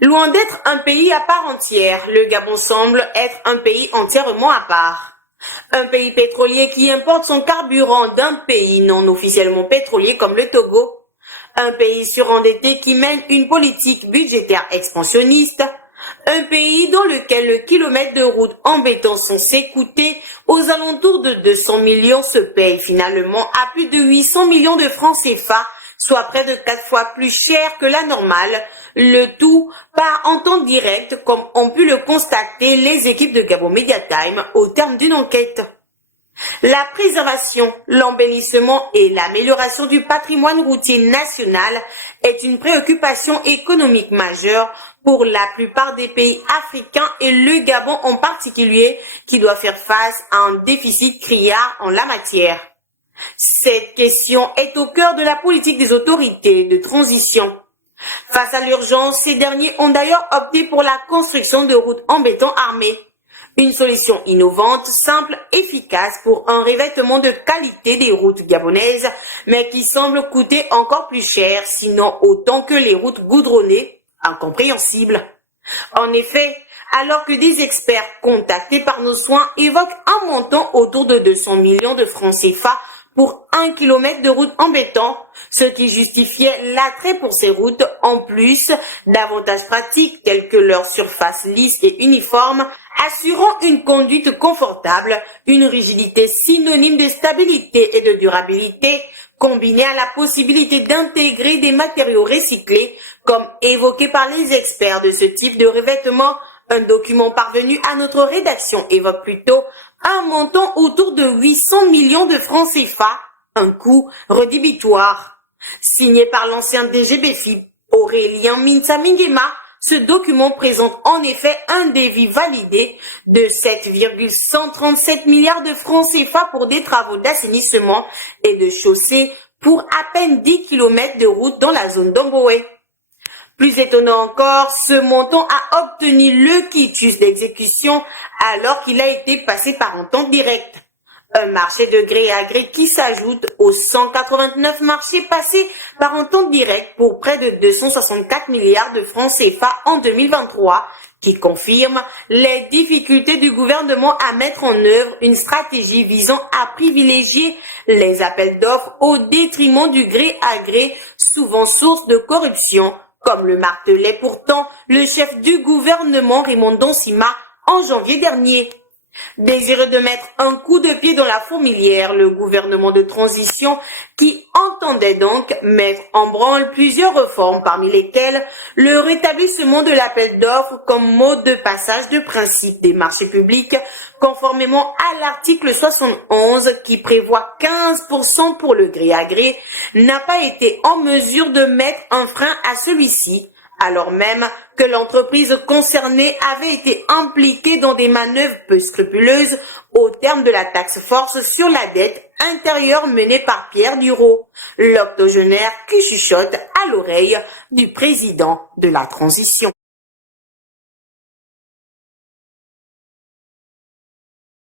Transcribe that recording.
Loin d'être un pays à part entière, le Gabon semble être un pays entièrement à part. Un pays pétrolier qui importe son carburant d'un pays non officiellement pétrolier comme le Togo. Un pays surendetté qui mène une politique budgétaire expansionniste. Un pays dans lequel le kilomètre de route en béton censé coûter aux alentours de 200 millions se paye finalement à plus de 800 millions de francs CFA, soit près de 4 fois plus cher que la normale, le tout par entente directe comme ont pu le constater les équipes de Gabon Media Time au terme d'une enquête. La préservation, l'embellissement et l'amélioration du patrimoine routier national est une préoccupation économique majeure pour la plupart des pays africains et le Gabon en particulier qui doit faire face à un déficit criard en la matière. Cette question est au cœur de la politique des autorités de transition. Face à l'urgence, ces derniers ont d'ailleurs opté pour la construction de routes en béton armé. Une solution innovante, simple, efficace pour un revêtement de qualité des routes gabonaises, mais qui semble coûter encore plus cher, sinon autant que les routes goudronnées, incompréhensible. En effet, alors que des experts contactés par nos soins évoquent un montant autour de 200 millions de francs CFA pour 1 kilomètre de route en béton, ce qui justifiait l'attrait pour ces routes, en plus d'avantages pratiques tels que leur surface lisse et uniforme, assurant une conduite confortable, une rigidité synonyme de stabilité et de durabilité, combinée à la possibilité d'intégrer des matériaux recyclés, comme évoqué par les experts de ce type de revêtement. Un document parvenu à notre rédaction évoque plutôt un montant autour de 800 millions de francs CFA, un coût rédhibitoire. Signé par l'ancien DG BFIP, Aurélien Minsa-Minguema, ce document présente en effet un devis validé de 7,137 milliards de francs CFA pour des travaux d'assainissement et de chaussée pour à peine 10 km de route dans la zone d'Omboé. Plus étonnant encore, ce montant a obtenu le quitus d'exécution alors qu'il a été passé par entente directe. Un marché de gré à gré qui s'ajoute aux 189 marchés passés par entente directe pour près de 264 milliards de francs CFA en 2023, qui confirme les difficultés du gouvernement à mettre en œuvre une stratégie visant à privilégier les appels d'offres au détriment du gré à gré, souvent source de corruption, comme le martelait pourtant le chef du gouvernement Raymond Donsima en janvier dernier. Désireux de mettre un coup de pied dans la fourmilière, le gouvernement de transition qui entendait donc mettre en branle plusieurs réformes, parmi lesquelles le rétablissement de l'appel d'offres comme mode de passage de principe des marchés publics, conformément à l'article 71 qui prévoit 15% pour le gré à gré, n'a pas été en mesure de mettre un frein à celui-ci, alors même que l'entreprise concernée avait été impliquée dans des manœuvres peu scrupuleuses au terme de la task force sur la dette intérieure menée par Pierre Durault, l'octogénaire qui chuchote à l'oreille du président de la transition.